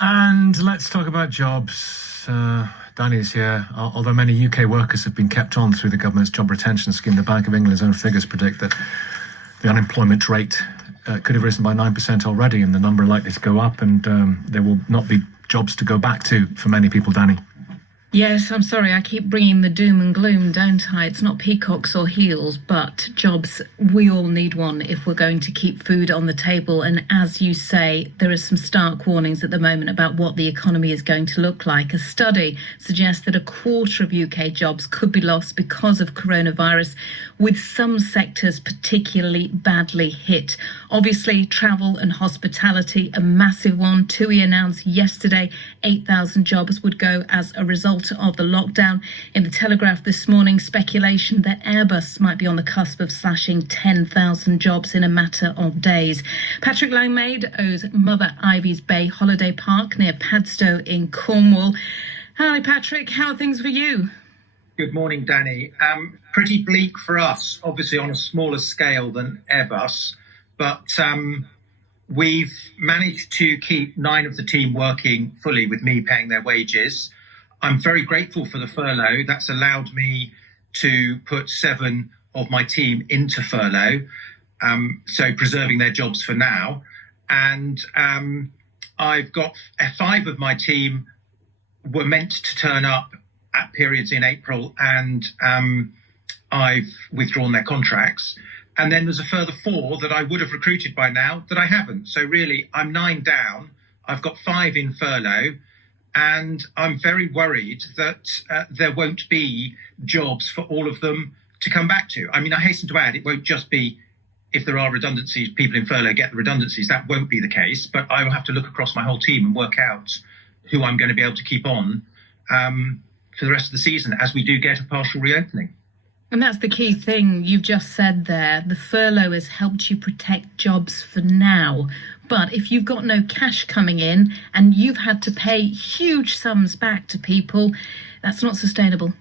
And let's talk about jobs. Danny is here. Although many UK workers have been kept on through the government's job retention scheme, the Bank of England's own figures predict that the unemployment rate could have risen by 9% already, and the number likely to go up, and there will not be jobs to go back to for many people, Danny. Yes, I'm sorry, I keep bringing the doom and gloom, don't I? It's not peacocks or heels, but jobs. We all need one if we're going to keep food on the table. And as you say, there are some stark warnings at the moment about what the economy is going to look like. A study suggests that a quarter of UK jobs could be lost because of coronavirus, with some sectors particularly badly hit. Obviously, travel and hospitality, a massive one. TUI announced yesterday 8,000 jobs would go as a result of the lockdown. In the Telegraph this morning, speculation that Airbus might be on the cusp of slashing 10,000 jobs in a matter of days. Patrick Langmaid owns Mother Ivy's Bay Holiday Park near Padstow in Cornwall. Hi, Patrick. How are things for you? Good morning, Danny. Pretty bleak for us, obviously on a smaller scale than Airbus, but we've managed to keep 9 of the team working fully with me paying their wages. I'm very grateful for the furlough. That's allowed me to put 7 of my team into furlough, so preserving their jobs for now. And I've got 5 of my team were meant to turn up at periods in April, and I've withdrawn their contracts. And then there's a further 4 that I would have recruited by now that I haven't. So really, I'm 9 down. I've got 5 in furlough. And I'm very worried that there won't be jobs for all of them to come back to. I mean, I hasten to add, it won't just be if there are redundancies, people in furlough get the redundancies. That won't be the case. But I will have to look across my whole team and work out who I'm going to be able to keep on for the rest of the season as we do get a partial reopening. And that's the key thing you've just said there. The furlough has helped you protect jobs for now. But if you've got no cash coming in and you've had to pay huge sums back to people, that's not sustainable.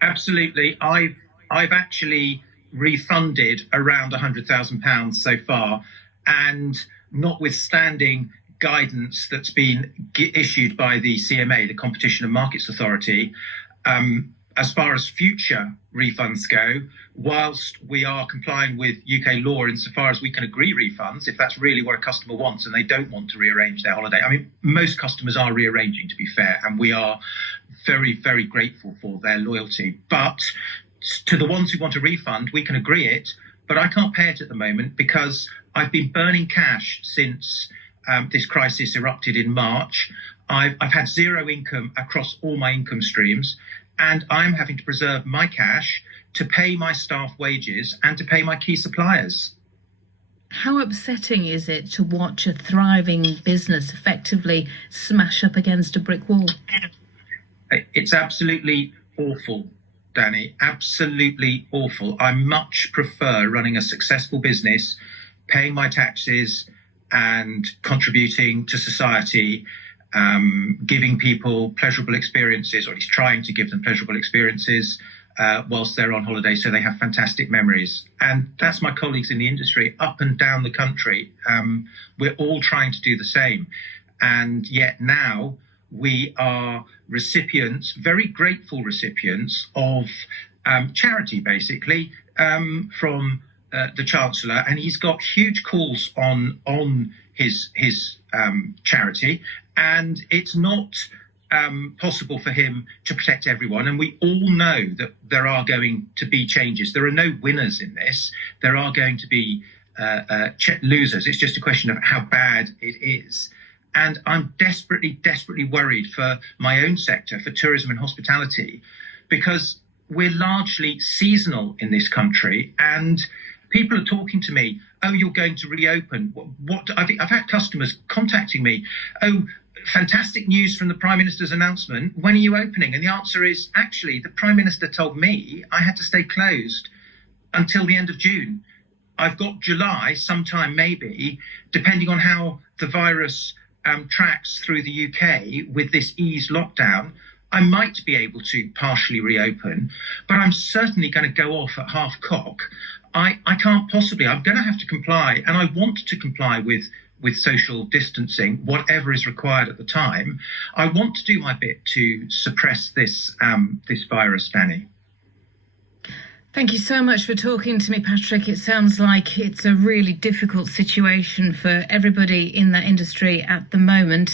Absolutely. I've actually refunded around £100,000 so far, and notwithstanding guidance that's been issued by the CMA, the Competition and Markets Authority, as far as future refunds go, whilst we are complying with UK law insofar as we can agree refunds, if that's really what a customer wants and they don't want to rearrange their holiday. I mean, most customers are rearranging, to be fair, and we are very, very grateful for their loyalty. But to the ones who want a refund, we can agree it, but I can't pay it at the moment because I've been burning cash since this crisis erupted in March. I've had 0 income across all my income streams, and I'm having to preserve my cash to pay my staff wages and to pay my key suppliers. How upsetting is it to watch a thriving business effectively smash up against a brick wall? It's absolutely awful, Danny, absolutely awful. I much prefer running a successful business, paying my taxes and contributing to society, giving people pleasurable experiences, or at least trying to give them pleasurable experiences whilst they're on holiday, so they have fantastic memories. And that's my colleagues in the industry up and down the country. We're all trying to do the same. And yet now we are recipients, very grateful recipients of charity, basically, from the Chancellor. And he's got huge calls on his charity. And it's not possible for him to protect everyone. And we all know that there are going to be changes. There are no winners in this. There are going to be losers. It's just a question of how bad it is. And I'm desperately, desperately worried for my own sector, for tourism and hospitality, because we're largely seasonal in this country. And people are talking to me, oh, you're going to reopen. What? I've had customers contacting me, oh, fantastic news from the Prime Minister's announcement. When are you opening? And the answer is, actually, the Prime Minister told me I had to stay closed until the end of June. I've got July, sometime maybe, depending on how the virus tracks through the UK with this eased lockdown. I might be able to partially reopen, but I'm certainly going to go off at half cock. I can't possibly. I'm going to have to comply, and I want to comply with with social distancing, whatever is required at the time. I want to do my bit to suppress this virus, Danny. Thank you so much for talking to me, Patrick. It sounds like it's a really difficult situation for everybody in that industry at the moment.